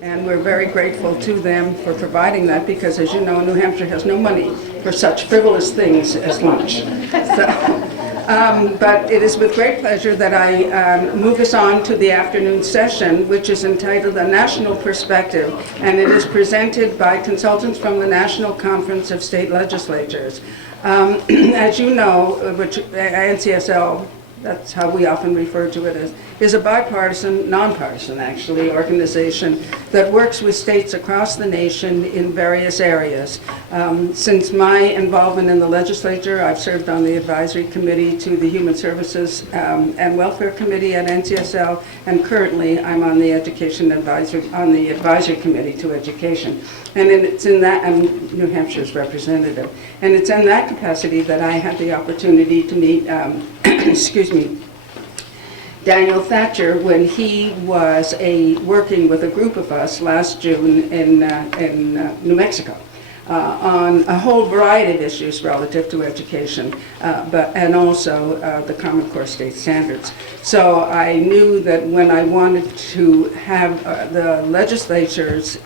And we're very grateful to them for providing that because, as you know, New Hampshire has no money for such frivolous things as lunch. But it is with great pleasure that I move us on to the afternoon session, which is entitled A National Perspective, and it is presented by consultants from the National Conference of State Legislatures. As you know, which NCSL, that's how we often refer to it, is a bipartisan, nonpartisan actually, organization that works with states across the nation in various areas. Since my involvement in the legislature, I've served on the advisory committee to the Human Services and Welfare Committee at NCSL, and currently I'm on the advisory committee to education. And it's in that, I'm New Hampshire's representative, and it's in that capacity that I had the opportunity to meet, excuse me, Daniel Thatcher when he was working with a group of us last June in New Mexico on a whole variety of issues relative to education, and also the Common Core state standards. So I knew that when I wanted to have the legislators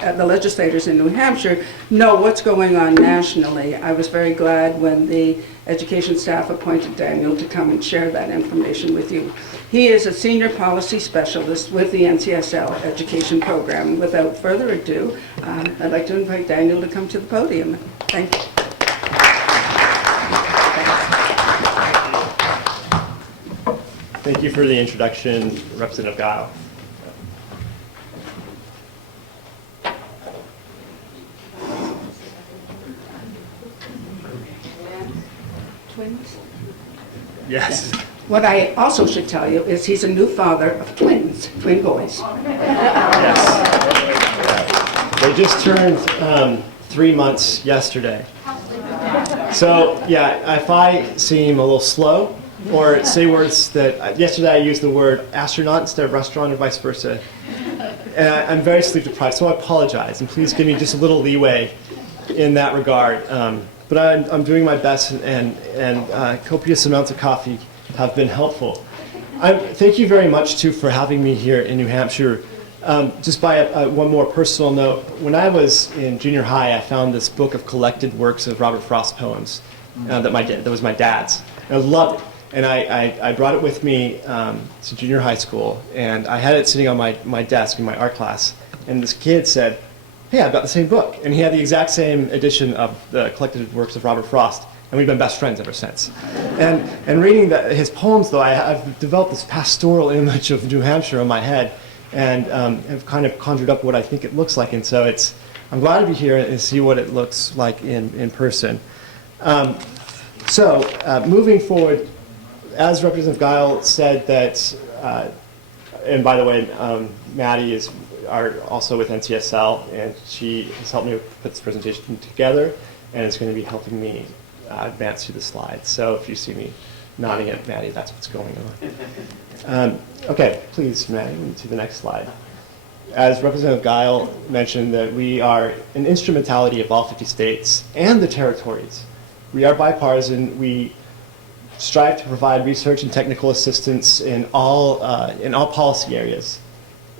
in New Hampshire know what's going on nationally, I was very glad when the education staff appointed Daniel to come and share that information with you. He is a senior policy specialist with the NCSL education program. Without further ado, I'd like to invite Daniel to come to the podium. Thank you. Thank you for the introduction, Representative Guile. Twins? Yes. What I also should tell you is he's a new father of twins, twin boys. Yes. They just turned 3 months yesterday. So, yeah, if I seem a little slow or say words that, yesterday I used the word astronaut instead of restaurant or vice versa. And I'm very sleep deprived, so I apologize. And please give me just a little leeway in that regard. But I'm doing my best, and copious amounts of coffee have been helpful. Thank you very much, too, for having me here in New Hampshire. Just by one more personal note, when I was in junior high, I found this book of collected works of Robert Frost poems that was my dad's. And I loved it. And I brought it with me to junior high school, and I had it sitting on my desk in my art class. And this kid said, "Hey, I've got the same book." And he had the exact same edition of the collected works of Robert Frost. And we've been best friends ever since. And reading his poems, though, I've developed this pastoral image of New Hampshire in my head, and have kind of conjured up what I think it looks like. And so I'm glad to be here and see what it looks like in person. Moving forward, as Representative Guile said that, and by the way, Maddie is also with NCSL, and she has helped me put this presentation together, and it's going to be helping me advance through the slides. So if you see me nodding at Maddie, that's what's going on. Okay, please, Maddie, move to the next slide. As Representative Guile mentioned, that we are an instrumentality of all 50 states and the territories. We are bipartisan. We strive to provide research and technical assistance in all policy areas.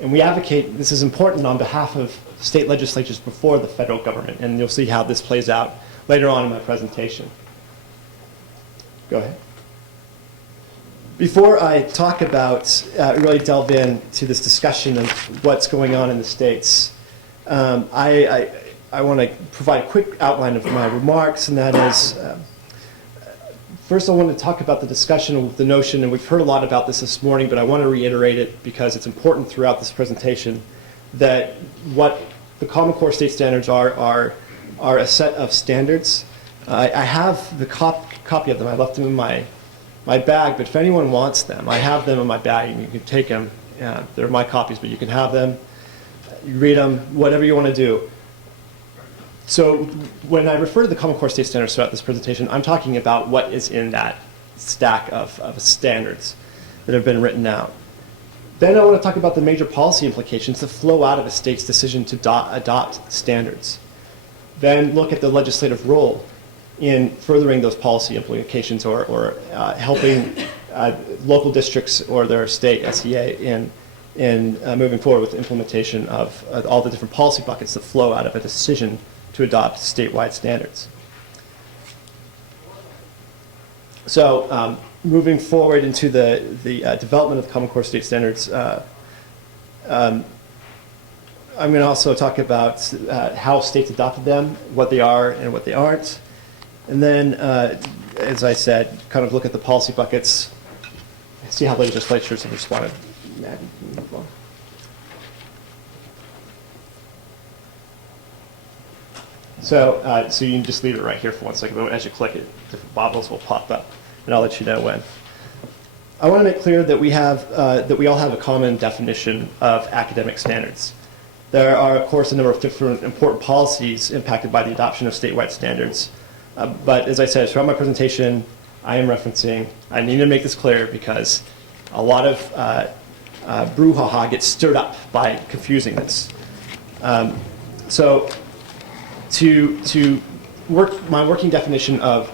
And we advocate, this is important, on behalf of state legislatures before the federal government. And you'll see how this plays out later on in my presentation. Go ahead. Before I talk about, really delve into this discussion of what's going on in the states, I want to provide a quick outline of my remarks, and that is, first I want to talk about the discussion of the notion, and we've heard a lot about this morning, but I want to reiterate it because it's important throughout this presentation, that what the Common Core state standards are a set of standards. I have the copy of them. I left them in my bag, but if anyone wants them, I have them in my bag, and you can take them. They're my copies, but you can have them. You read them, whatever you want to do. So when I refer to the Common Core state standards throughout this presentation, I'm talking about what is in that stack of standards that have been written out. Then I want to talk about the major policy implications that flow out of a state's decision to adopt standards. Then look at the legislative role in furthering those policy implications or helping local districts or their state SEA in moving forward with the implementation of all the different policy buckets that flow out of a decision to adopt statewide standards. So moving forward into the development of the Common Core state standards, I'm going to also talk about how states adopted them, what they are and what they aren't. And then, as I said, kind of look at the policy buckets, see how legislatures have responded. Maddie, can you move on? So, so you can just leave it right here for 1 second. As you click it, different bubbles will pop up, and I'll let you know when. I want to make clear that we all have a common definition of academic standards. There are, of course, a number of different important policies impacted by the adoption of statewide standards. But as I said, throughout my presentation, I am referencing, I need to make this clear because a lot of brouhaha gets stirred up by confusing this. So to work my working definition of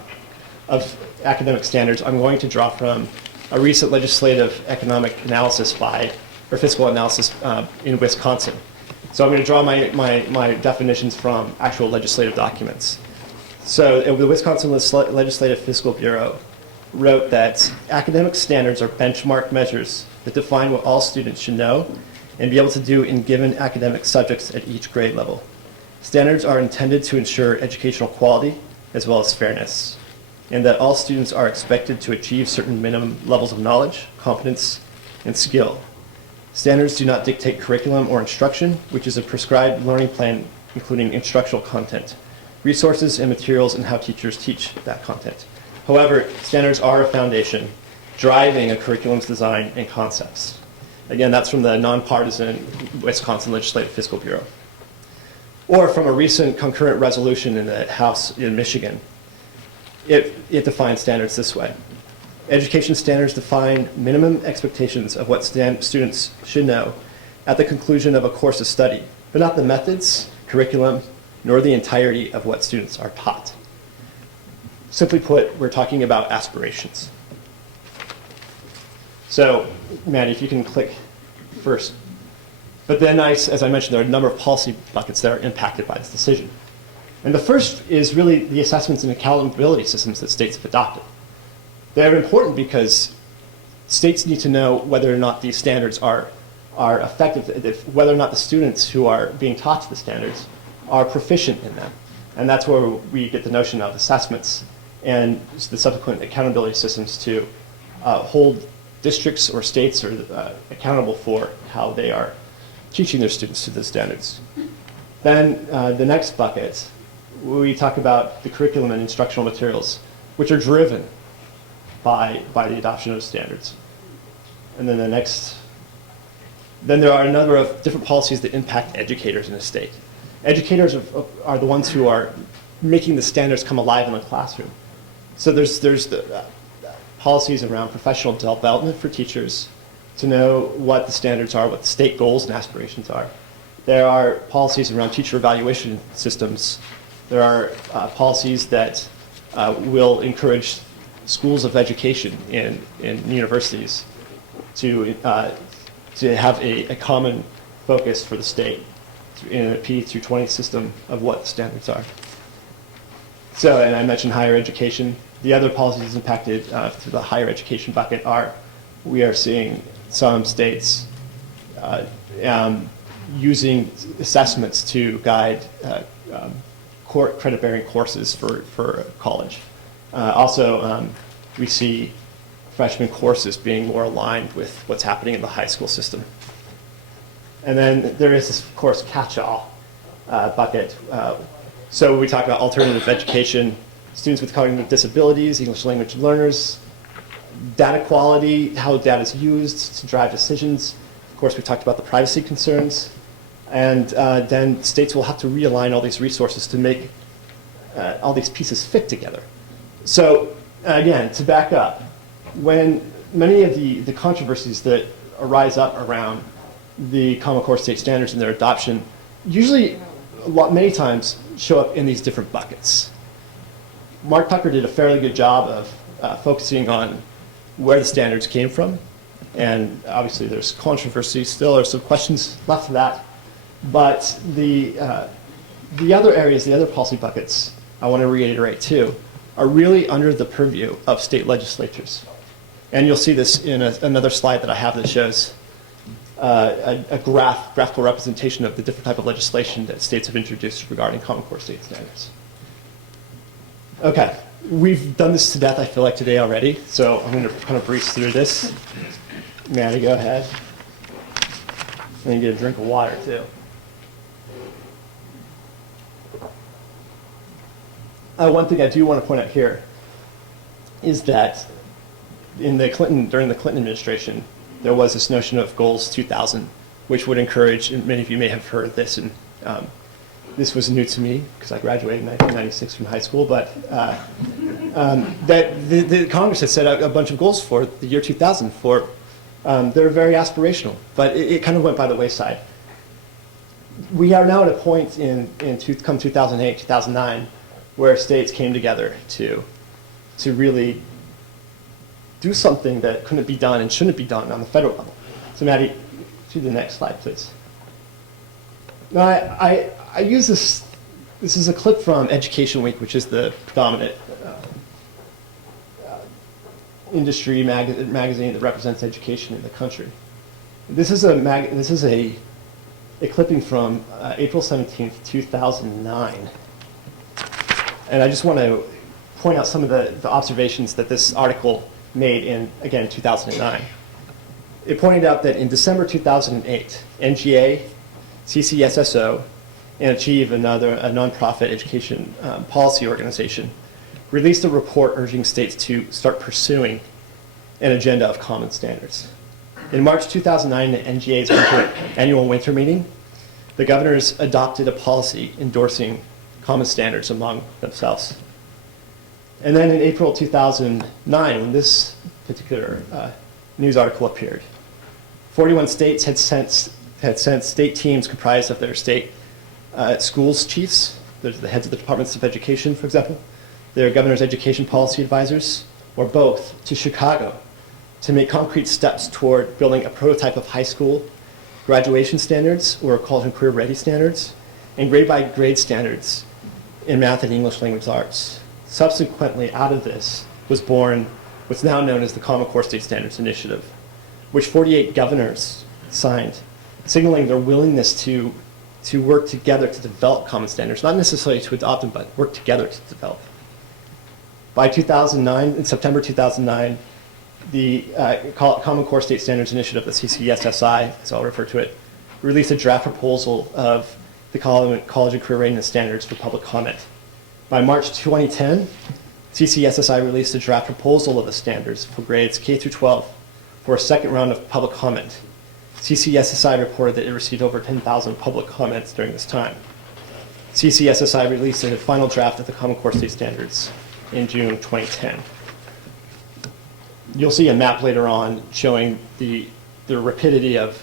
academic standards, I'm going to draw from a recent legislative economic analysis or fiscal analysis in Wisconsin. So I'm going to draw my definitions from actual legislative documents. So the Wisconsin Legislative Fiscal Bureau wrote that academic standards are benchmark measures that define what all students should know and be able to do in given academic subjects at each grade level. Standards are intended to ensure educational quality as well as fairness, and that all students are expected to achieve certain minimum levels of knowledge, competence, and skill. Standards do not dictate curriculum or instruction, which is a prescribed learning plan including instructional content, resources and materials, and how teachers teach that content. However, standards are a foundation driving a curriculum's design and concepts. Again, that's from the nonpartisan Wisconsin Legislative Fiscal Bureau. Or from a recent concurrent resolution in the House in Michigan, it defines standards this way. Education standards define minimum expectations of what students should know at the conclusion of a course of study, but not the methods, curriculum, nor the entirety of what students are taught. Simply put, we're talking about aspirations. So, Maddie, if you can click first. But then, as I mentioned, there are a number of policy buckets that are impacted by this decision. And the first is really the assessments and accountability systems that states have adopted. They're important because states need to know whether or not these standards are effective, whether or not the students who are being taught the standards are proficient in them. And that's where we get the notion of assessments and the subsequent accountability systems to hold districts or states accountable for how they are teaching their students to the standards. Then the next bucket, we talk about the curriculum and instructional materials, which are driven by the adoption of standards. And then then there are a number of different policies that impact educators in a state. Educators are the ones who are making the standards come alive in the classroom. So there's the policies around professional development for teachers to know what the standards are, what the state goals and aspirations are. There are policies around teacher evaluation systems. There are policies that will encourage schools of education in universities to have a common focus for the state in a P through 20 system of what the standards are. So, and I mentioned higher education. The other policies impacted through the higher education bucket are, we are seeing some states using assessments to guide credit-bearing courses for college. Also, we see freshman courses being more aligned with what's happening in the high school system. And then there is this, of course, catch-all bucket. So we talk about alternative education, students with cognitive disabilities, English language learners, data quality, how data is used to drive decisions. Of course, we talked about the privacy concerns. And then states will have to realign all these resources to make all these pieces fit together. So again, to back up, when many of the controversies that arise up around the Common Core state standards and their adoption usually many times show up in these different buckets. Mark Tucker did a fairly good job of focusing on where the standards came from And obviously there's controversy still, or some questions left to that. But the other areas, the other policy buckets, I want to reiterate too, are really under the purview of state legislatures. And you'll see this in another slide that I have that shows a graphical representation of the different type of legislation that states have introduced regarding Common Core state standards. Okay, we've done this to death, I feel like, today already, so I'm going to kind of breeze through this. Maddie, go ahead. And you get a drink of water, too. One thing I do want to point out here is that during the Clinton administration, there was this notion of Goals 2000, which would encourage, and many of you may have heard this, and this was new to me because I graduated in 1996 from high school, but that the Congress had set out a bunch of goals for the year 2000 for, they're very aspirational, but it kind of went by the wayside. We are now at a point come 2008, 2009, where states came together to really do something that couldn't be done and shouldn't be done on the federal level. So Maddie, to the next slide, please. Now, I use this is a clip from Education Week, which is the predominant industry magazine that represents education in the country. This is a clipping from April 17th, 2009. And I just want to point out some of the observations that this article made in, again, 2009. It pointed out that in December 2008, NGA, CCSSO, and Achieve, a nonprofit education policy organization, released a report urging states to start pursuing an agenda of common standards. In March 2009, at NGA's annual winter meeting, the governors adopted a policy endorsing common standards among themselves. And then in April 2009, when this particular news article appeared, 41 states had sent state teams comprised of their state schools chiefs, the heads of the departments of education, for example, their governor's education policy advisors, or both, to Chicago to make concrete steps toward building a prototype of high school graduation standards, or college and career ready standards, and grade-by-grade standards in math and English language arts. Subsequently, out of this was born what's now known as the Common Core State Standards Initiative, which 48 governors signed, signaling their willingness to work together to develop common standards, not necessarily to adopt them, but work together to develop. By 2009, in September 2009, the Common Core State Standards Initiative, the CCSSI, as I'll refer to it, released a draft proposal of the College and Career Readiness Standards for public comment. By March 2010, CCSSI released a draft proposal of the standards for grades K through 12 for a second round of public comment. CCSSI reported that it received over 10,000 public comments during this time. CCSSI released a final draft of the Common Core State Standards in June 2010. You'll see a map later on showing the rapidity of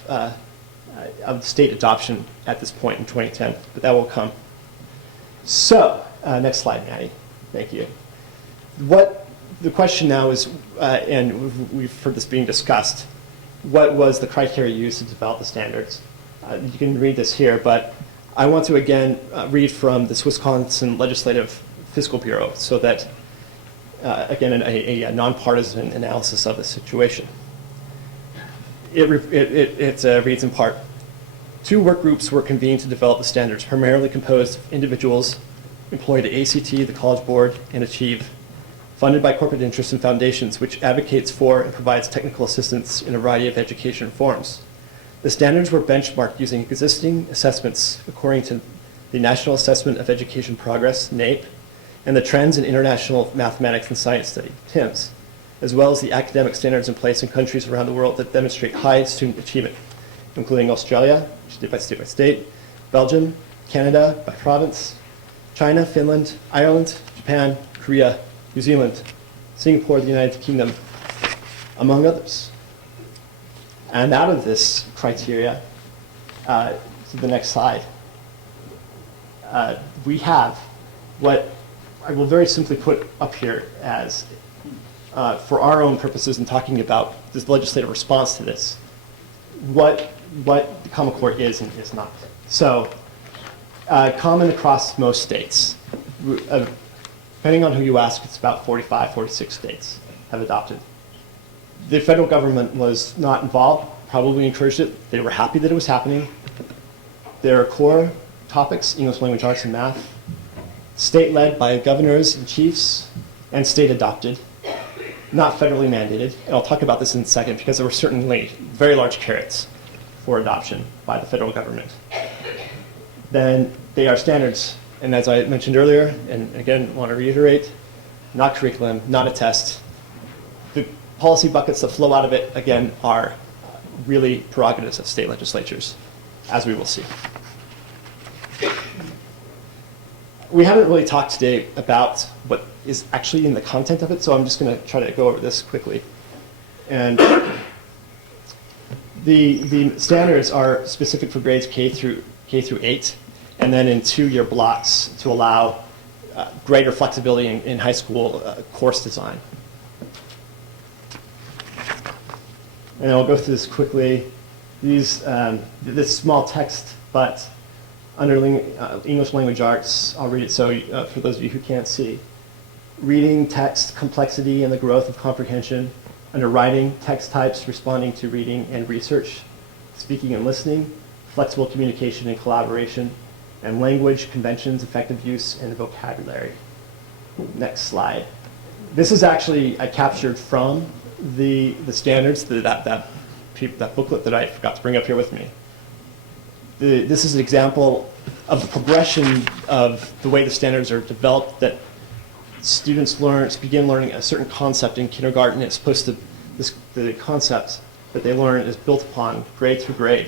state adoption at this point in 2010, but that will come. So, next slide, Maddie. Thank you. What the question now is, and we've heard this being discussed, what was the criteria used to develop the standards? You can read this here, but I want to again read from the Wisconsin Legislative Fiscal Bureau so that, again, a nonpartisan analysis of the situation. It reads in part, 2 work groups were convened to develop the standards, primarily composed of individuals employed at ACT, the College Board, and Achieve, funded by corporate interests and foundations, which advocates for and provides technical assistance in a variety of education forms. The standards were benchmarked using existing assessments according to the National Assessment of Education Progress, NAEP, and the Trends in International Mathematics and Science Study, TIMSS, as well as the academic standards in place in countries around the world that demonstrate high student achievement, including Australia, state by state, Belgium, Canada by province, China, Finland, Ireland, Japan, Korea, New Zealand, Singapore, the United Kingdom, among others. And out of this criteria, to the next slide, we have what I will very simply put up here as for our own purposes in talking about this legislative response to this, what the Common Core is and is not. So, common across most states. Depending on who you ask, it's about 45, 46 states have adopted. The federal government was not involved, probably encouraged it. They were happy that it was happening. There are core topics, English language arts and math, state-led by governors and chiefs, and state-adopted, not federally mandated. And I'll talk about this in a second because there were certainly very large carrots for adoption by the federal government. Then they are standards. And as I mentioned earlier, and again, want to reiterate, not curriculum, not a test. The policy buckets that flow out of it, again, are really prerogatives of state legislatures, as we will see. We haven't really talked today about what is actually in the content of it, so I'm just going to try to go over this quickly. And the standards are specific for grades K through 8, and then in 2-year blocks to allow greater flexibility in high school course design. And I'll go through this quickly. This small text, but under English language arts, I'll read it so for those of you who can't see. Reading, text, complexity, and the growth of comprehension. Under writing, text types responding to reading and research. Speaking and listening, flexible communication and collaboration. And language, conventions, effective use, and vocabulary. Next slide. This is actually captured from the standards, that booklet that I forgot to bring up here with me. This is an example of the progression of the way the standards are developed, that students begin learning a certain concept in kindergarten. It's supposed to, the concept that they learn is built upon grade through grade.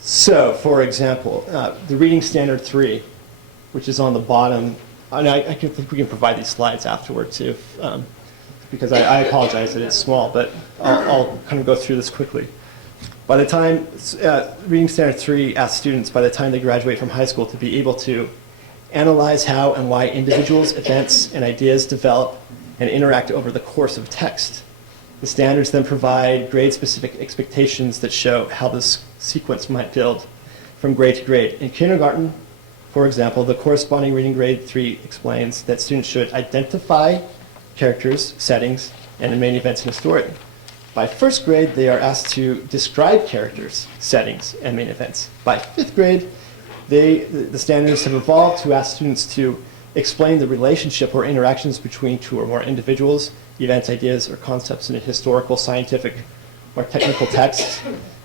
So, for example, the reading standard 3, which is on the bottom, and I think we can provide these slides afterward too, because I apologize that it's small, but I'll kind of go through this quickly. By the time, reading standard 3 asks students by the time they graduate from high school to be able to analyze how and why individuals, events, and ideas develop and interact over the course of text. The standards then provide grade-specific expectations that show how this sequence might build from grade to grade. In kindergarten, for example, the corresponding reading grade 3 explains that students should identify characters, settings, and main events in a story. By first grade, they are asked to describe characters, settings, and main events. By fifth grade, the standards have evolved to ask students to explain the relationship or interactions between 2 or more individuals, events, ideas, or concepts in a historical, scientific, or technical text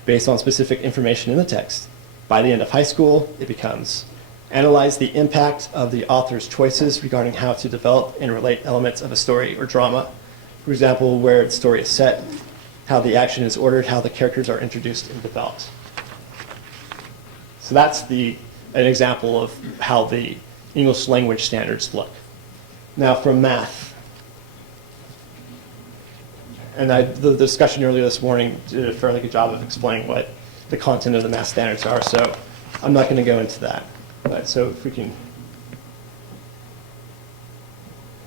based on specific information in the text. By the end of high school, it becomes analyze the impact of the author's choices regarding how to develop and relate elements of a story or drama. For example, where the story is set, how the action is ordered, how the characters are introduced and developed. So that's an example of how the English language standards look. Now for math. And the discussion earlier this morning did a fairly good job of explaining what the content of the math standards are, so I'm not going to go into that. But so if we can,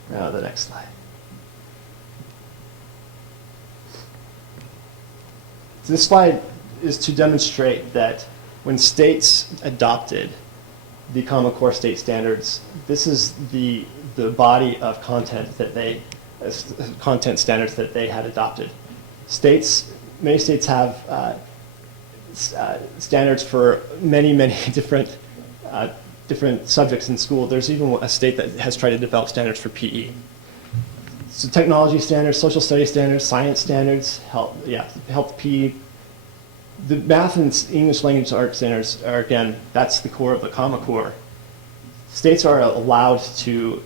now the next slide. So this slide is to demonstrate that when states adopted the Common Core state standards, this is the body of content that content standards that they had adopted. Many states have standards for many different subjects in school. There's even a state that has tried to develop standards for PE. So technology standards, social studies standards, science standards, health PE. The math and English language arts standards are, again, that's the core of the Common Core. States are allowed to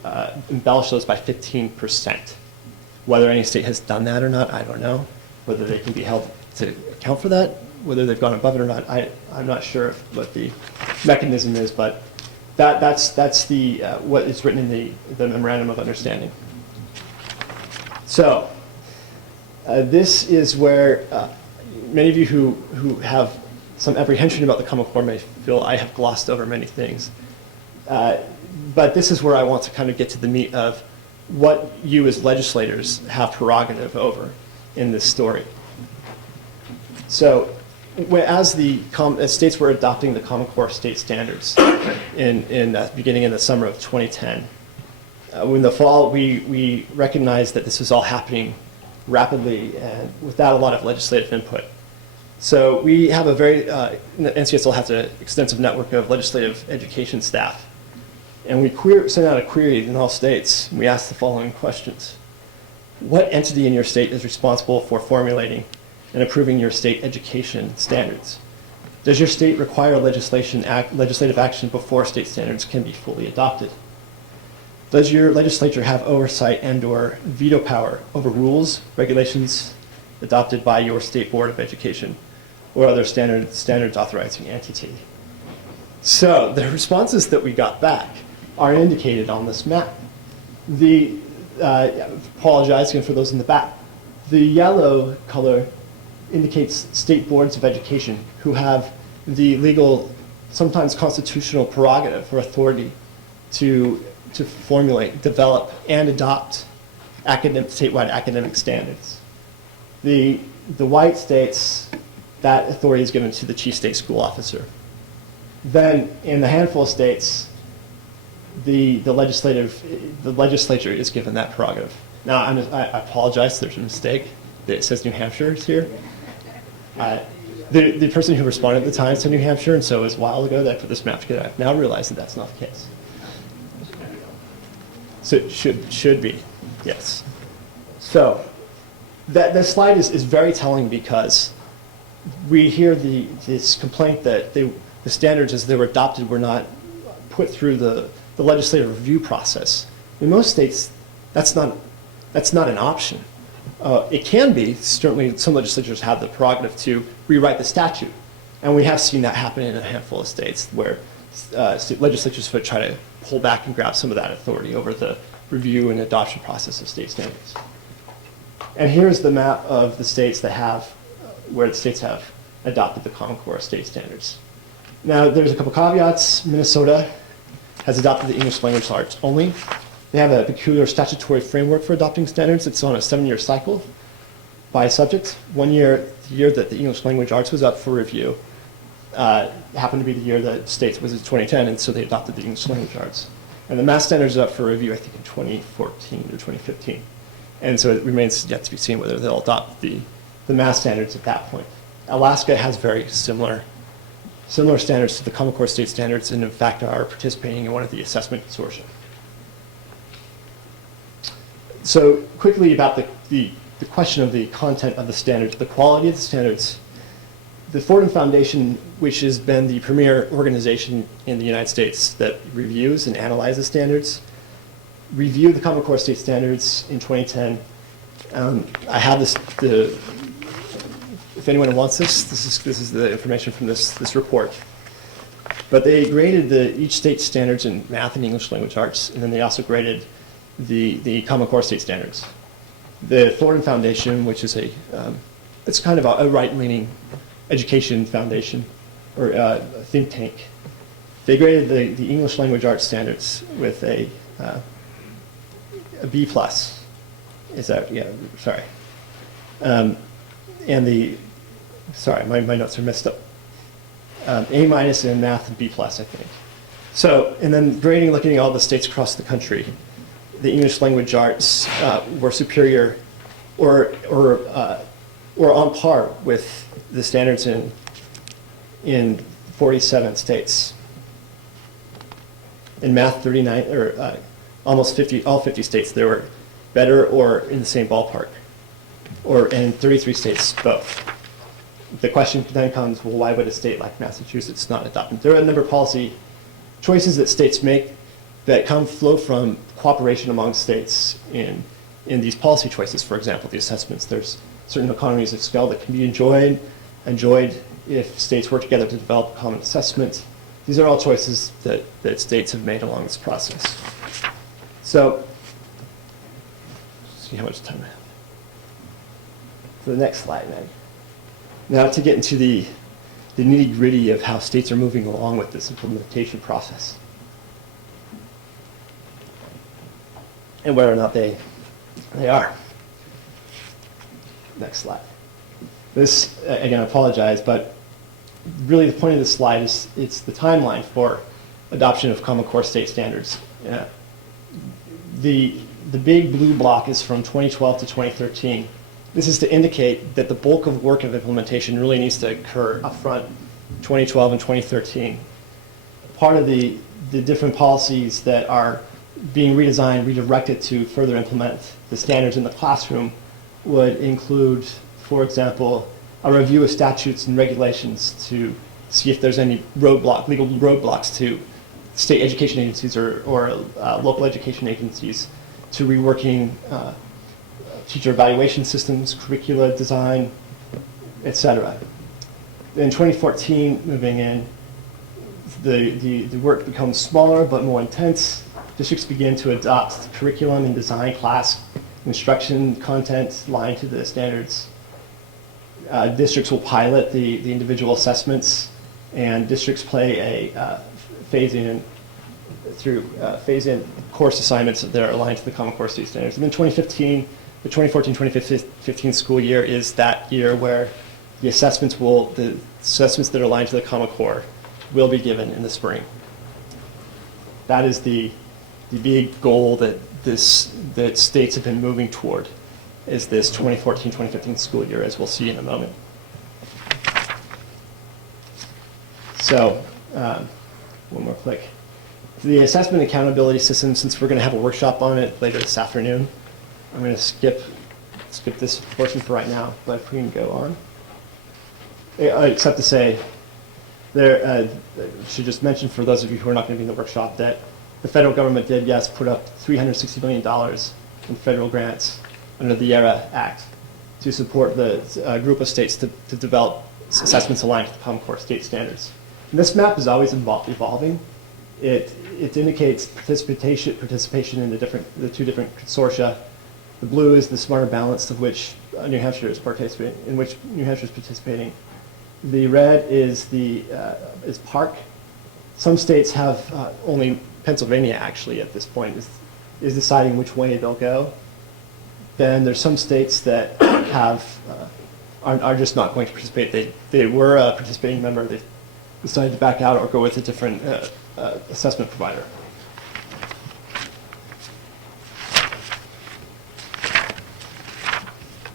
embellish those by 15%. Whether any state has done that or not, I don't know. Whether they can be held to account for that, whether they've gone above it or not, I'm not sure what the mechanism is, but that's what is written in the Memorandum of Understanding. So this is where many of you who have some apprehension about the Common Core may feel I have glossed over many things. But this is where I want to kind of get to the meat of what you as legislators have prerogative over in this story. So as states were adopting the Common Core state standards beginning in the summer of 2010, in the fall, we recognized that this was all happening rapidly and without a lot of legislative input. So we have a NCSL has an extensive network of legislative education staff. And we sent out a query in all states. We asked the following questions. What entity in your state is responsible for formulating and approving your state education standards? Does your state require legislative action before state standards can be fully adopted? Does your legislature have oversight and/or veto power over rules, regulations adopted by your state board of education or other standards authorizing entity? So the responses that we got back are indicated on this map. Apologizing for those in the back. The yellow color indicates state boards of education who have the legal, sometimes constitutional prerogative or authority to formulate, develop, and adopt statewide academic standards. The white states, that authority is given to the chief state school officer. Then in the handful of states, the legislature is given that prerogative. Now, I apologize, there's a mistake. It says New Hampshire is here. The person who responded at the time said New Hampshire, and so it was a while ago that I put this map together. I've now realized that that's not the case. So it should be, yes. So this slide is very telling because we hear this complaint that the standards as they were adopted were not put through the legislative review process. In most states, that's not an option. It can be. Certainly, some legislatures have the prerogative to rewrite the statute, and we have seen that happen in a handful of states where legislatures would try to pull back and grab some of that authority over the review and adoption process of state standards. And here's the map of the states where the states have adopted the Common Core state standards. Now, there's a couple caveats. Minnesota has adopted the English language arts only. They have a peculiar statutory framework for adopting standards. It's on a 7-year cycle by subject. 1 year, the year that the English language arts was up for review, happened to be the year that states was in 2010, and so they adopted the English language arts. And the math standards are up for review, I think, in 2014 or 2015. And so it remains yet to be seen whether they'll adopt the math standards at that point. Alaska has very similar standards to the Common Core state standards, and in fact are participating in one of the assessment consortia. So quickly about the question of the content of the standards, the quality of the standards. The Fordham Foundation, which has been the premier organization in the United States that reviews and analyzes standards, reviewed the Common Core state standards in 2010. I have this. If anyone wants this is the information from this report. But they graded each state's standards in math and English language arts, and then they also graded the Common Core state standards. The Fordham Foundation, which is it's kind of a right-leaning education foundation or think tank, they graded the English language arts standards with a B+. Is that, yeah, sorry. And sorry, my notes are messed up. A- in math and B+, I think. So, and then grading, looking at all the states across the country, the English language arts were superior or on par with the standards in 47 states. In math, 39 or almost 50, all 50 states, they were better or in the same ballpark, or in 33 states, both. The question then comes, well, why would a state like Massachusetts not adopt them? There are a number of policy choices that states make that flow from cooperation among states in these policy choices. For example, the assessments. There's certain economies of scale that can be enjoyed if states work together to develop a common assessment. These are all choices that states have made along this process. So, see how much time I have. For the next slide, Meg. Now to get into the nitty-gritty of how states are moving along with this implementation process. and whether or not they are. Next slide. This, again, I apologize, but really the point of this slide is it's the timeline for adoption of Common Core state standards. The big blue block is from 2012 to 2013. This is to indicate that the bulk of work of implementation really needs to occur upfront 2012 and 2013. Part of the different policies that are being redesigned, redirected to further implement the standards in the classroom would include, for example, a review of statutes and regulations to see if there's any legal roadblocks to state education agencies or local education agencies to reworking teacher evaluation systems, curricula design, etc. In 2014, moving in, the work becomes smaller but more intense. Districts begin to adopt curriculum and design class instruction content aligned to the standards. Districts will pilot the individual assessments, and districts play a phase-in course assignments that are aligned to the Common Core state standards. And then 2015, the 2014-2015 school year is that year where the assessments that are aligned to the Common Core will be given in the spring. That is the big goal that states have been moving toward, is this 2014-2015 school year, as we'll see in a moment. So, one more click. The assessment accountability system, since we're going to have a workshop on it later this afternoon, I'm going to skip this portion for right now, but if we can go on. Except to say, I should just mention for those of you who are not going to be in the workshop that the federal government did, yes, put up $360 million in federal grants under the ERA Act to support the group of states to develop assessments aligned to the Common Core state standards. And this map is always evolving. It indicates participation in the two different consortia. The blue is the Smarter Balance, of which New Hampshire is participating. The red is PARC. Some states have only Pennsylvania actually at this point is deciding which way they'll go. Then there's some states that are just not going to participate. They were a participating member. They decided to back out or go with a different assessment provider.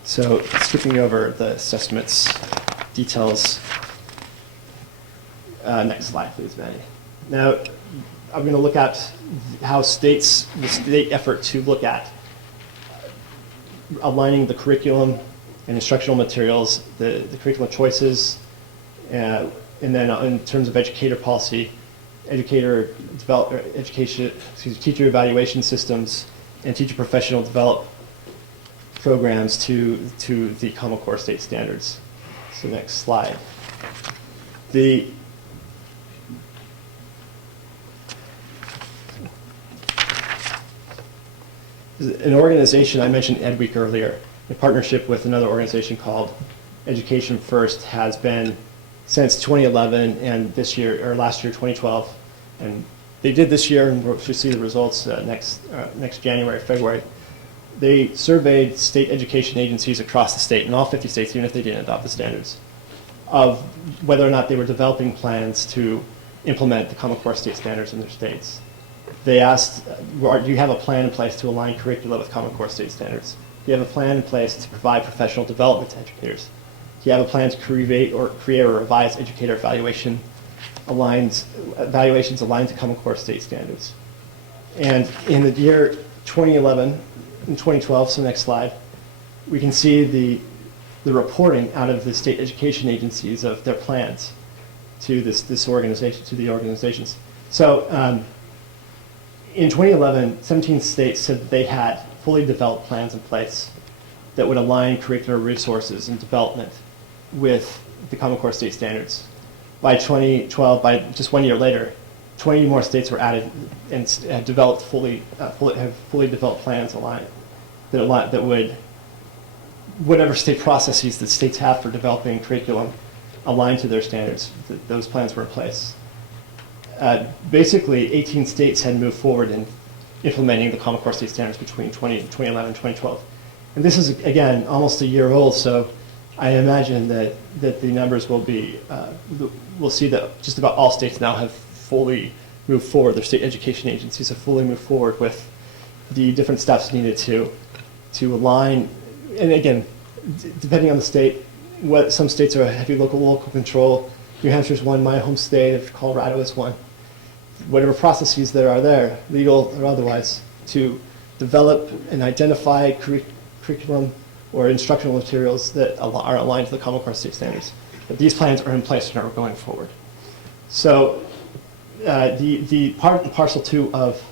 So skipping over the assessments details. Next slide, please, Maddie. Now, I'm going to look at how the state effort to look at aligning the curriculum and instructional materials, the curriculum choices, and then in terms of educator policy, teacher evaluation systems, and teacher professional development programs to the Common Core state standards. So next slide. An organization, I mentioned Ed Week earlier, in partnership with another organization called Education First, has been since 2011 and last year 2012, and they did this year, and we'll see the results next January, February. They surveyed state education agencies across the state, in all 50 states, even if they didn't adopt the standards, of whether or not they were developing plans to implement the Common Core state standards in their states. They asked, do you have a plan in place to align curricula with Common Core state standards? Do you have a plan in place to provide professional development to educators? Do you have a plan to create or revise educator evaluations aligned to Common Core state standards? And in the year 2011 and 2012, so next slide, we can see the reporting out of the state education agencies of their plans to this organization, to the organizations. So in 2011, 17 states said that they had fully developed plans in place that would align curricular resources and development with the Common Core state standards. By 2012, by just 1 year later, 20 more states were added and have developed fully developed plans aligned that would, whatever state processes that states have for developing curriculum, align to their standards. Those plans were in place. Basically, 18 states had moved forward in implementing the Common Core state standards between 2011 and 2012. And this is, again, almost a year old, so I imagine that the numbers will be, we'll see that just about all states now have fully moved forward, their state education agencies have fully moved forward with the different steps needed to align, and again, depending on the state, what some states are heavy local control. New Hampshire's one, my home state of Colorado is one. Whatever processes there are there, legal or otherwise, to develop and identify curriculum or instructional materials that are aligned to the Common Core state standards. But these plans are in place and are going forward. So the part and parcel two of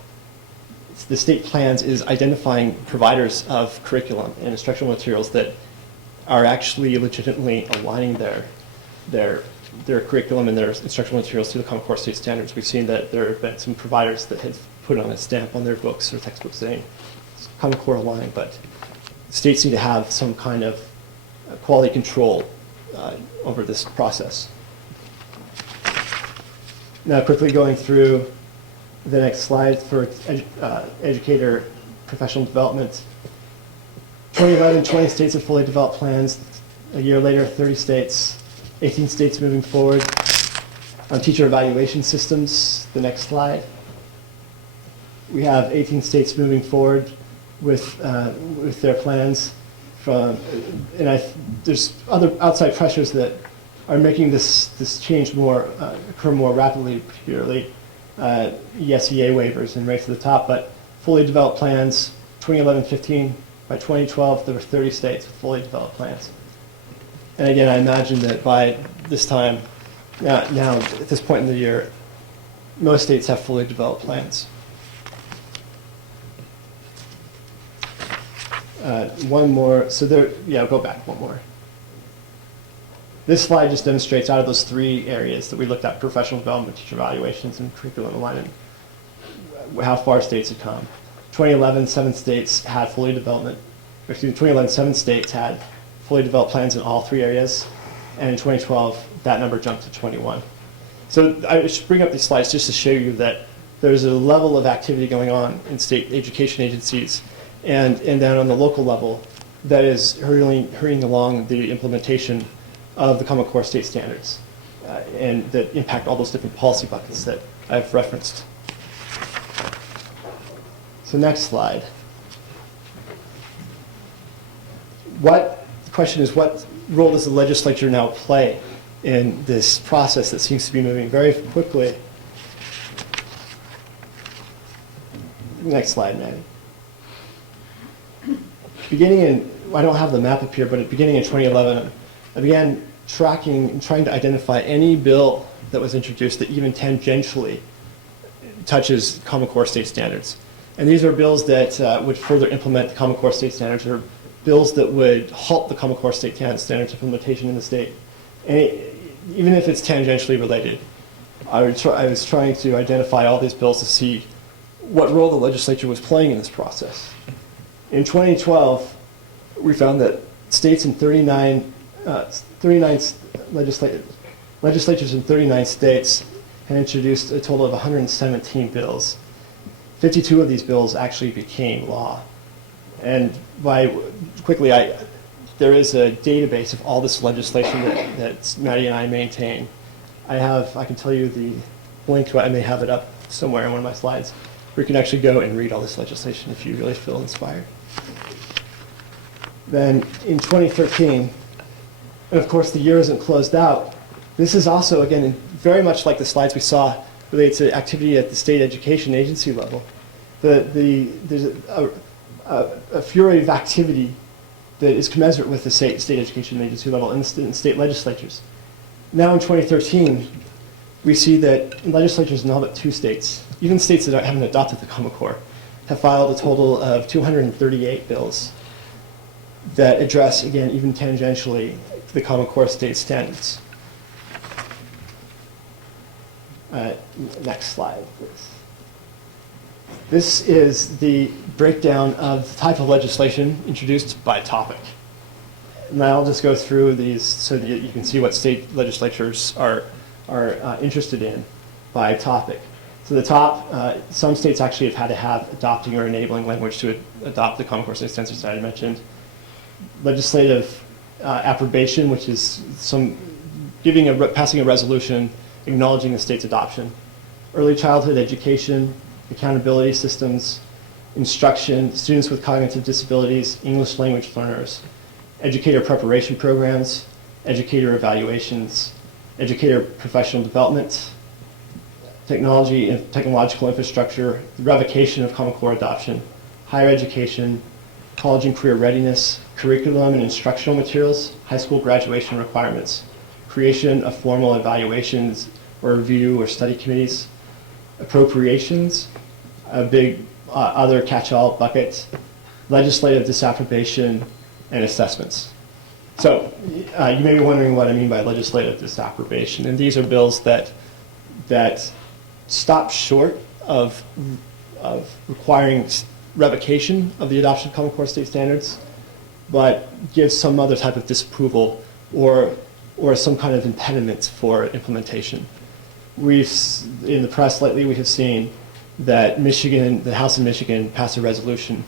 the state plans is identifying providers of curriculum and instructional materials that are actually legitimately aligning their curriculum and their instructional materials to the Common Core state standards. We've seen that there have been some providers that have put on a stamp on their books or textbooks saying it's Common Core aligned, but states need to have some kind of quality control over this process. Now, quickly going through the next slide for educator professional development. 2011, 20 states have fully developed plans. A year later, 30 states, 18 states moving forward. On teacher evaluation systems, the next slide. We have 18 states moving forward with their plans. There's other outside pressures that are making this change occur more rapidly, particularly ESEA waivers and right to the top, but fully developed plans, 2011-15, by 2012 there were 30 states with fully developed plans. And again, I imagine that by this time, now at this point in the year, most states have fully developed plans. One more, go back one more. This slide just demonstrates out of those three areas that we looked at, professional development, teacher evaluations, and curriculum alignment, how far states had come. 2011, 7 states had fully developed plans in all three areas, and in 2012, that number jumped to 21. So I should bring up these slides just to show you that there's a level of activity going on in state education agencies, and then on the local level, that is hurrying along the implementation of the Common Core state standards, and that impact all those different policy buckets that I've referenced. So next slide. The question is, what role does the legislature now play in this process that seems to be moving very quickly? Next slide, Maddie. I don't have the map up here, but beginning in 2011, I began tracking and trying to identify any bill that was introduced that even tangentially touches Common Core state standards. And these are bills that would further implement the Common Core state standards, or bills that would halt the Common Core state standards implementation in the state. And even if it's tangentially related, I was trying to identify all these bills to see what role the legislature was playing in this process. In 2012, we found that states in 39 legislatures in 39 states had introduced a total of 117 bills. 52 of these bills actually became law. And there is a database of all this legislation that Maddie and I maintain. I can tell you the link to it. I may have it up somewhere in one of my slides, where you can actually go and read all this legislation if you really feel inspired. Then in 2013, and of course the year isn't closed out, this is also, again, very much like the slides we saw related to activity at the state education agency level. There's a fury of activity that is commensurate with the state education agency level and state legislatures. Now in 2013, we see that in legislatures in all but 2 states, even states that haven't adopted the Common Core, have filed a total of 238 bills that address, again, even tangentially, the Common Core state standards. Next slide, please. This is the breakdown of the type of legislation introduced by topic. And I'll just go through these so that you can see what state legislatures are interested in by topic. So the top, some states actually have had to have adopting or enabling language to adopt the Common Core State Standards that I mentioned. Legislative approbation, which is passing a resolution acknowledging the state's adoption. Early childhood education, accountability systems, instruction, students with cognitive disabilities, English language learners, educator preparation programs, educator evaluations, educator professional development, technology and technological infrastructure, the revocation of Common Core adoption, higher education, college and career readiness, curriculum and instructional materials, high school graduation requirements, creation of formal evaluations or review or study committees, appropriations, a big other catch-all bucket, legislative disapprobation, and assessments. So you may be wondering what I mean by legislative disapprobation, and these are bills that stop short of requiring revocation of the adoption of Common Core State Standards, but give some other type of disapproval or some kind of impediment for implementation. In the press lately, we have seen that the House of Michigan passed a resolution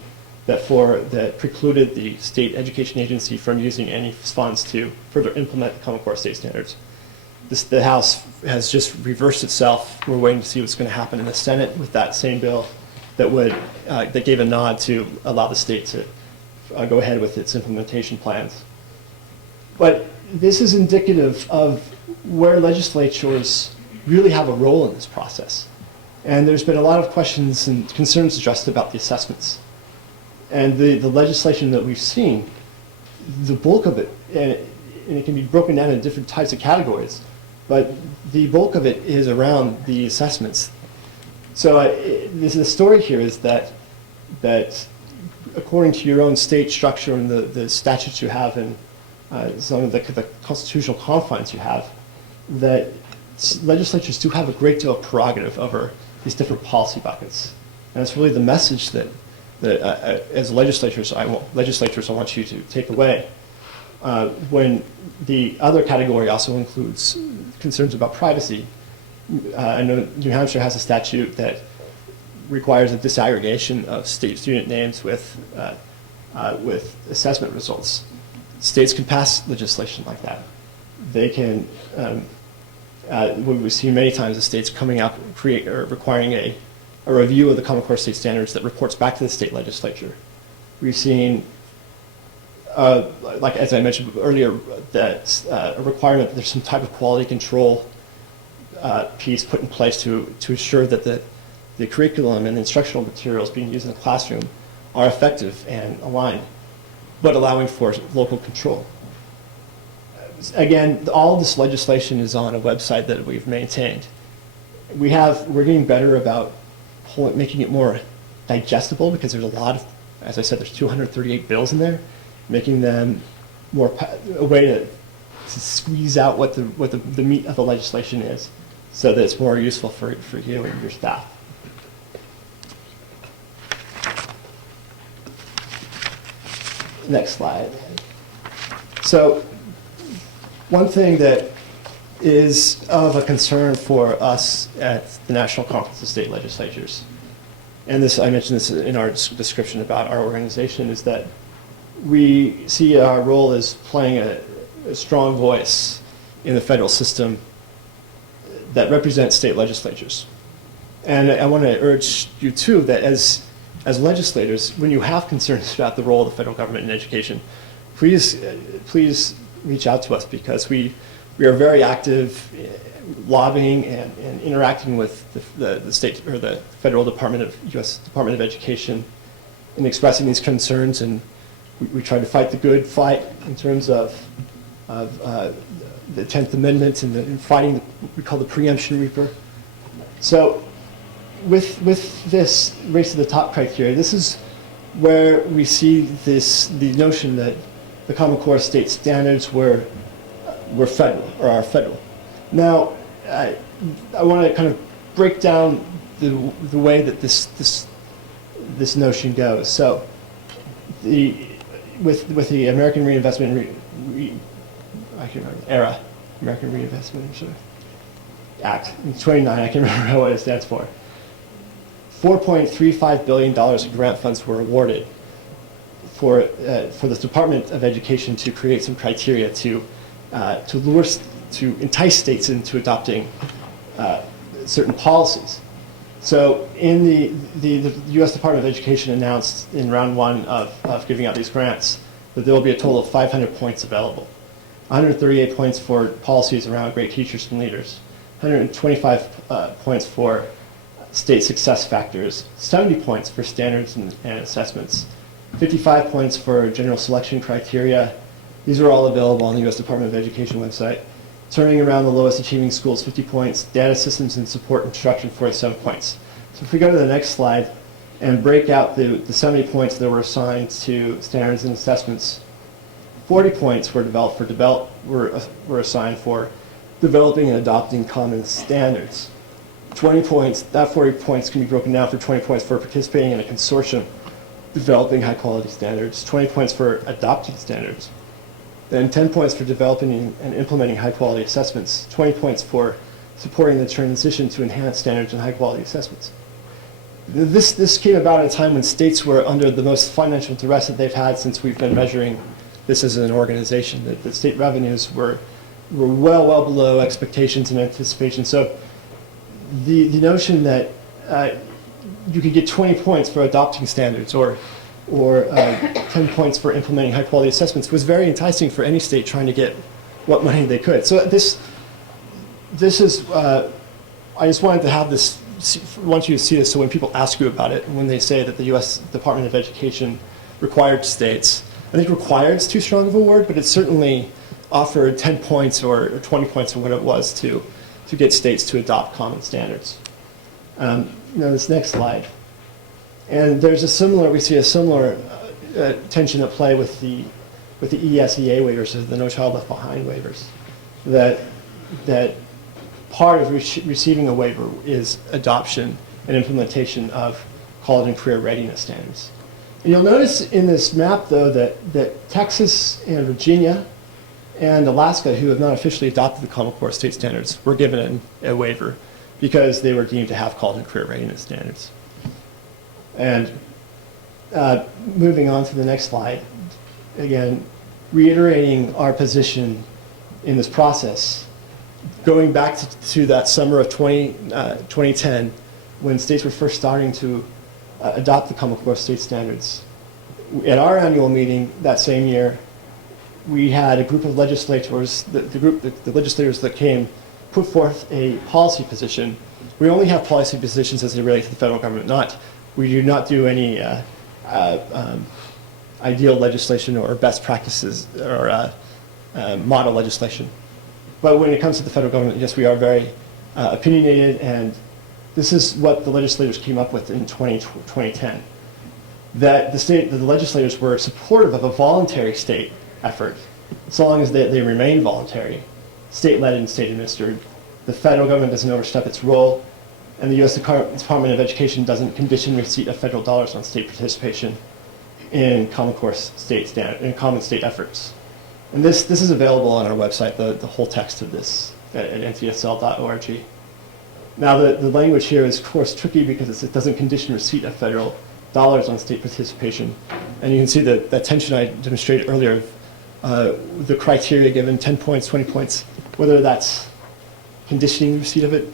that precluded the state education agency from using any funds to further implement the Common Core State Standards. The House has just reversed itself. We're waiting to see what's going to happen in the Senate with that same bill that gave a nod to allow the state to go ahead with its implementation plans. But this is indicative of where legislatures really have a role in this process. And there's been a lot of questions and concerns addressed about the assessments. And the legislation that we've seen, the bulk of it, and it can be broken down into different types of categories, but the bulk of it is around the assessments. So the story here is that according to your own state structure and the statutes you have and some of the constitutional confines you have, that legislatures do have a great deal of prerogative over these different policy buckets. And it's really the message that as legislators, I want you to take away. When the other category also includes concerns about privacy. I know New Hampshire has a statute that requires a disaggregation of state student names with assessment results. States can pass legislation like that. They can, we've seen many times the states coming out requiring a review of the Common Core State Standards that reports back to the state legislature. We've seen, like as I mentioned earlier, that a requirement that there's some type of quality control piece put in place to ensure that the curriculum and instructional materials being used in the classroom are effective and aligned, but allowing for local control. Again, all of this legislation is on a website that we've maintained. We're getting better about making it more digestible because there's a lot of, as I said, there's 238 bills in there, making them a way to squeeze out what the meat of the legislation is so that it's more useful for you and your staff. Next slide. So one thing that is of a concern for us at the National Conference of State Legislatures, and I mentioned this in our description about our organization, is that we see our role as playing a strong voice in the federal system that represents state legislatures. And I want to urge you too that as legislators, when you have concerns about the role of the federal government in education, please reach out to us because we are very active lobbying and interacting with the state or the federal U.S. Department of Education in expressing these concerns, and we try to fight the good fight in terms of the 10th Amendment and fighting what we call the preemption reaper. So with this race to the top criteria, this is where we see the notion that the Common Core State Standards were federal or are federal. Now, I want to kind of break down the way that this notion goes. So, with the American Reinvestment American Reinvestment Act in 29, I can't remember what it stands for. $4.35 billion in grant funds were awarded for the Department of Education to create some criteria to entice states into adopting certain policies. So in the U.S. Department of Education announced in round one of giving out these grants that there will be a total of 500 points available. 138 points for policies around great teachers and leaders, 125 points for state success factors, 70 points for standards and assessments, 55 points for general selection criteria. These are all available on the U.S. Department of Education website. Turning around the lowest achieving schools, 50 points, data systems and support instruction, 47 points. So if we go to the next slide and break out the 70 points that were assigned to standards and assessments, 40 points were assigned for developing and adopting common standards. 20 points, that 40 points can be broken down for 20 points for participating in a consortium developing high quality standards, 20 points for adopting standards, then 10 points for developing and implementing high quality assessments, 20 points for supporting the transition to enhanced standards and high quality assessments. This came about at a time when states were under the most financial duress that they've had since we've been measuring this as an organization. The state revenues were well below expectations and anticipation. So the notion that you could get 20 points for adopting standards or 10 points for implementing high quality assessments was very enticing for any state trying to get what money they could. So this is, I just wanted to have this, want you to see this so when people ask you about it, when they say that the U.S. Department of Education required states, I think required is too strong of a word, but it certainly offered 10 points or 20 points or what it was to get states to adopt common standards. This next slide. And there's we see a similar tension at play with the ESEA waivers, the No Child Left Behind waivers, that part of receiving a waiver is adoption and implementation of college and career readiness standards. And you'll notice in this map, though, that Texas and Virginia and Alaska, who have not officially adopted the Common Core state standards, were given a waiver because they were deemed to have college and career readiness standards. And moving on to the next slide, again, reiterating our position in this process, going back to that summer of 2010, when states were first starting to adopt the Common Core state standards. At our annual meeting that same year, we had a group of legislators, the legislators that came, put forth a policy position. We only have policy positions as they relate to the federal government. We do not do any ideal legislation or best practices or model legislation. But when it comes to the federal government, yes, we are very opinionated, and this is what the legislators came up with in 2010. That the legislators were supportive of a voluntary state effort, so long as they remain voluntary, state-led and state-administered. The federal government doesn't overstep its role, and the U.S. Department of Education doesn't condition receipt of federal dollars on state participation in Common Core state common state efforts. And this is available on our website, the whole text of this at ntsl.org. Now the language here is, of course, tricky because it doesn't condition receipt of federal dollars on state participation. And you can see that tension I demonstrated earlier, the criteria given, 10 points, 20 points, whether that's conditioning the receipt of it,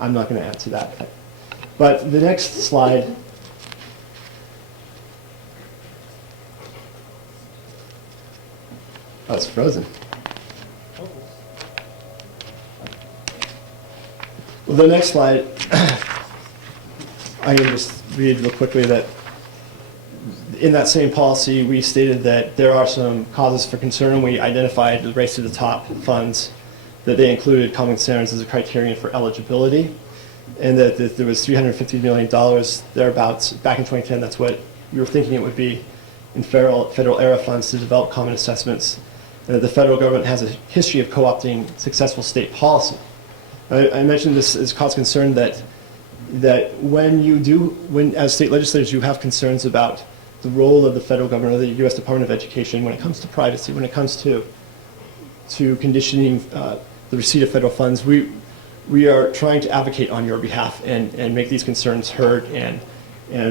I'm not going to answer that. But the next slide oh, it's frozen. Well, the next slide, I can just read real quickly that in that same policy, we stated that there are some causes for concern. We identified the race to the top funds, that they included common standards as a criterion for eligibility, and that there was $350 million thereabouts back in 2010. That's what we were thinking it would be in federal era funds to develop common assessments, and that the federal government has a history of co-opting successful state policy. I mentioned this as cause concern that when as state legislators you have concerns about the role of the federal government or the U.S. Department of Education when it comes to privacy, when it comes to conditioning the receipt of federal funds, we we are trying to advocate on your behalf and make these concerns heard, and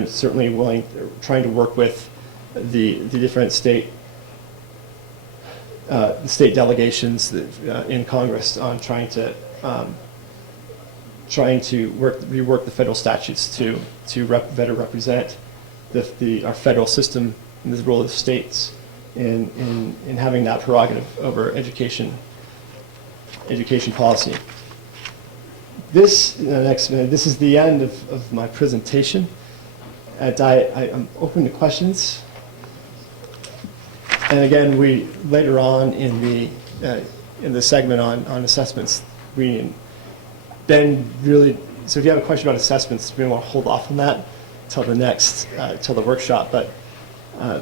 certainly trying to work with the different state delegations in Congress on trying to rework the federal statutes to better represent our federal system and the role of the states in having that prerogative over education policy. This this is the end of my presentation, and I'm open to questions. And again, later on in the segment on assessments, so if you have a question about assessments, we want to hold off on that till the workshop. But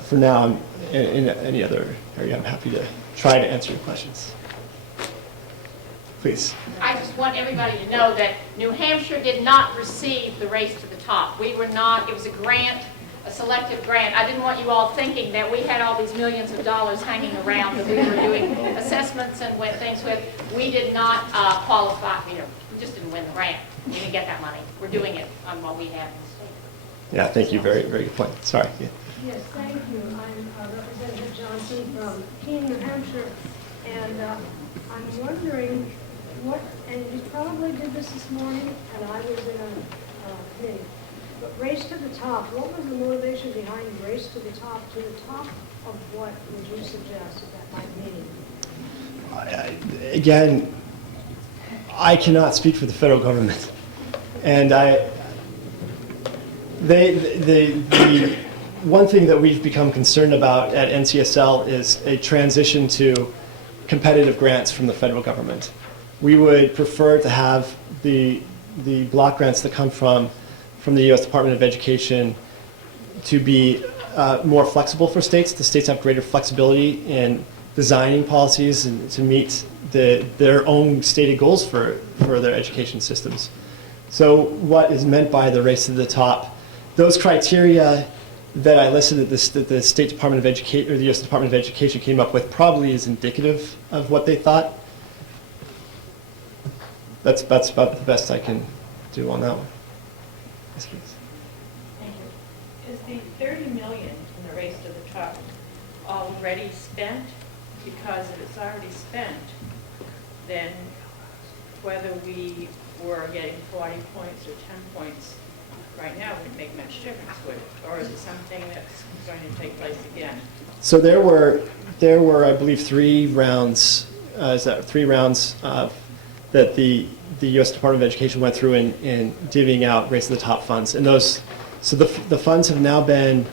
for now, in any other area, I'm happy to try to answer your questions. Please. I just want everybody to know that New Hampshire did not receive the Race to the Top. We were not, it was a grant, a selective grant. I didn't want you all thinking that we had all these millions of dollars hanging around that we were doing assessments and things with. We did not qualify, we just didn't win the grant. We didn't get that money. We're doing it on what we have in the state. Yeah, thank you. Very, very good point. Sorry. Yeah. Yes, thank you. I'm Representative Johnson from Keene, New Hampshire, and I'm wondering and you probably did this morning, and I was in a committee, but Race to the Top, what was the motivation behind Race to the Top of what would you suggest that might mean? Again, I cannot speak for the federal government, and the one thing that we've become concerned about at NCSL is a transition to competitive grants from the federal government. We would prefer to have the block grants that come from the U.S. Department of Education to be more flexible for states. The states have greater flexibility in designing policies and to meet their own stated goals for their education systems. So what is meant by the Race to the Top? Those criteria that I listed that the State Department of Education or the U.S. Department of Education came up with probably is indicative of what they thought. That's about the best I can do on that one. Yes, please. Thank you. Is the $30 million in the Race to the Top already spent? Because if it's already spent, then whether we were getting 40 points or 10 points right now wouldn't make much difference, would it? Or is it something that's going to take place again? So there were I believe 3 rounds. That the U.S. Department of Education went through in divvying out Race to the Top funds, and the funds have now been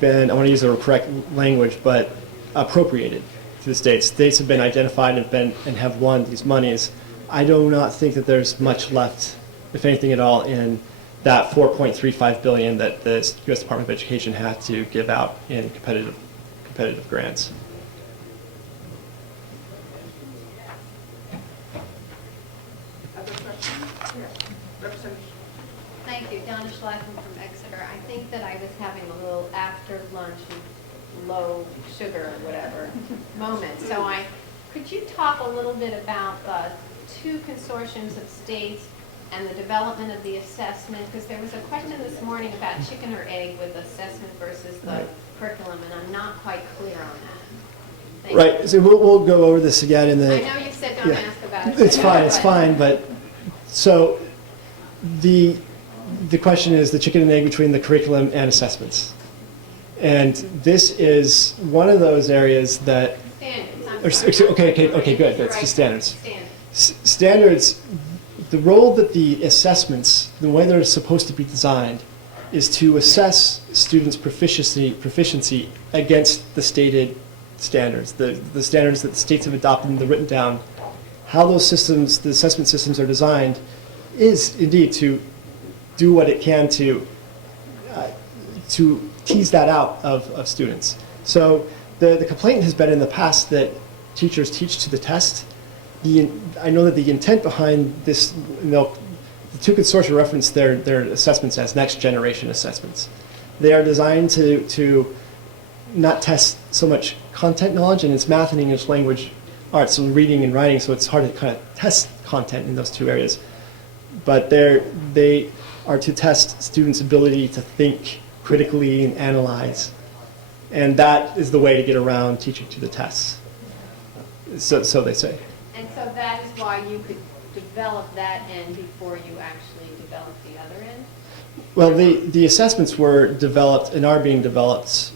I want to use the correct language, but appropriated to the states. States have been identified and have won these monies. I do not think that there's much left, if anything at all, in that $4.35 billion that the U.S. Department of Education had to give out in competitive grants. Thank you. Donna Schlaffen from Exeter. I think that I was having a little after lunch low sugar or whatever moment. So could you talk a little bit about the 2 consortiums of states and the development of the assessment? Because there was a question this morning about chicken or egg with assessment versus the curriculum, and I'm not quite clear on that. Thank Right. you. So we'll go over this again in the. I know you said don't ask about it. It's fine. It's fine. But so the question is the chicken and egg between the curriculum and assessments, and this is one of those areas that. Standards. Okay, good. That's the standards. Standards. Standards. The role that the assessments, the way they're supposed to be designed, is to assess students' proficiency against the stated standards, the standards that the states have adopted and written down. How those systems, the assessment systems, are designed, is indeed to do what it can to tease that out of students. So the complaint has been in the past that teachers teach to the test. I know that the intent behind this, the 2 consortia reference their assessments as next generation assessments. They are designed to not test so much content knowledge, and it's math and English language arts, so reading and writing, so it's hard to kind of test content in those two areas. But they are to test students' ability to think critically and analyze. And that is the way to get around teaching to the tests. So they say. And so that is why you could develop that end before you actually develop the other end? Well, the assessments were developed and are being developed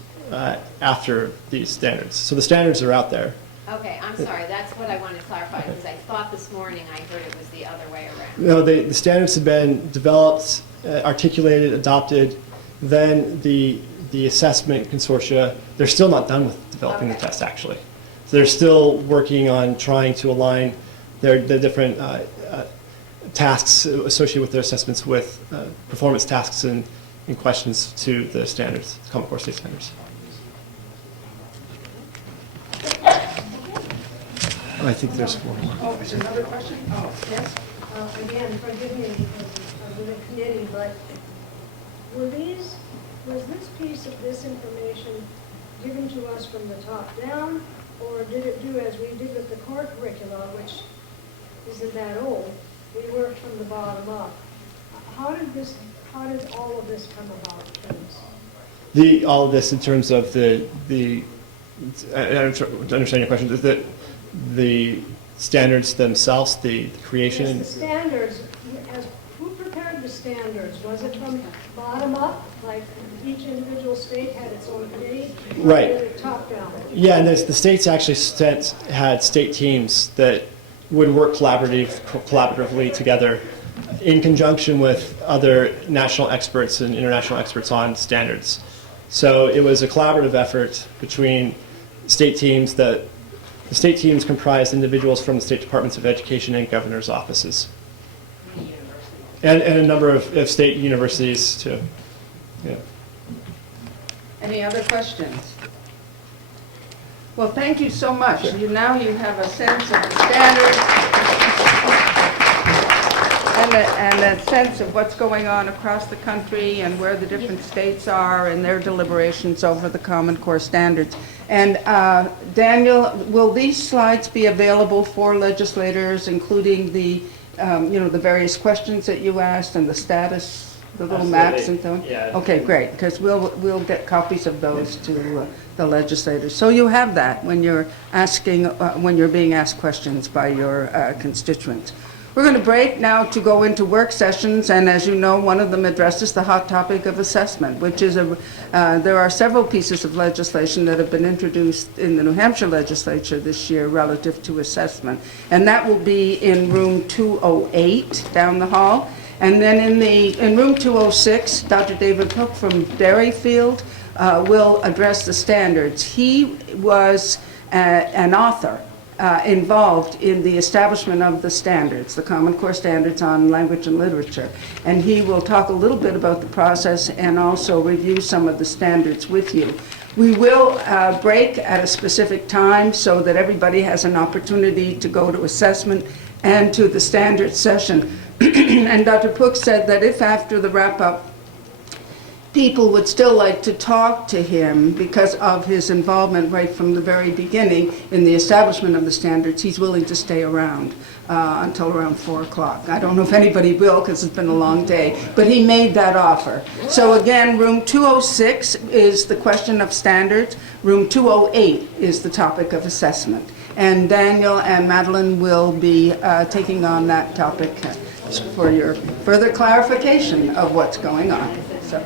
after these standards. So the standards are out there. Okay, I'm sorry, that's what I wanted to clarify, because I thought this morning I heard it was the other way around. No, the standards have been developed, articulated, adopted. Then the assessment consortia, they're still not done with developing the test, actually. So they're still working on trying to align the different tasks associated with their assessments with performance tasks and questions to the standards, Common Core state standards. Oh, I think there's four more. Oh, is there another question? Oh, yes? Again, forgive me because I was in a committee, but was this piece of this information given to us from the top down, or did it do as we did with the core curricula, which isn't that old? We worked from the bottom up. How did all of this come about, please? All of this in terms of I don't understand your question. Is that the standards themselves, the creation? Yes, the standards. Who prepared the standards? Was it from bottom up, like each individual state had its own committee? Right. Or did it top down? Yeah, and the states actually had state teams that would work collaboratively together in conjunction with other national experts and international experts on standards. So it was a collaborative effort between state teams that the state teams comprised individuals from the state departments of education and governor's offices. And a number of state universities too. Yeah. Any other questions? Well, thank you so much. Now you have a sense of the standards and a sense of what's going on across the country and where the different states are and their deliberations over the Common Core standards. And Daniel, will these slides be available for legislators, including the, the various questions that you asked and the status, the little maps and so on? Yeah. Okay, great, because we'll get copies of those to the legislators. So you have that when you're when you're being asked questions by your constituents. We're going to break now to go into work sessions, and as you know, one of them addresses the hot topic of assessment, which is there are several pieces of legislation that have been introduced in the New Hampshire legislature this year relative to assessment, and that will be in room 208 down the hall. And then in room 206, Dr. David Hook from Derryfield will address the standards. He was an author involved in the establishment of the standards, the Common Core standards on language and literature. And he will talk a little bit about the process and also review some of the standards with you. We will break at a specific time so that everybody has an opportunity to go to assessment and to the standards session. And Dr. Pook said that if after the wrap-up people would still like to talk to him because of his involvement right from the very beginning in the establishment of the standards, he's willing to stay around until around 4 o'clock. I don't know if anybody will because it's been a long day, but he made that offer. So again, room 206 is the question of standards. Room 208 is the topic of assessment. And Daniel and Madeline will be taking on that topic for your further clarification of what's going on. So.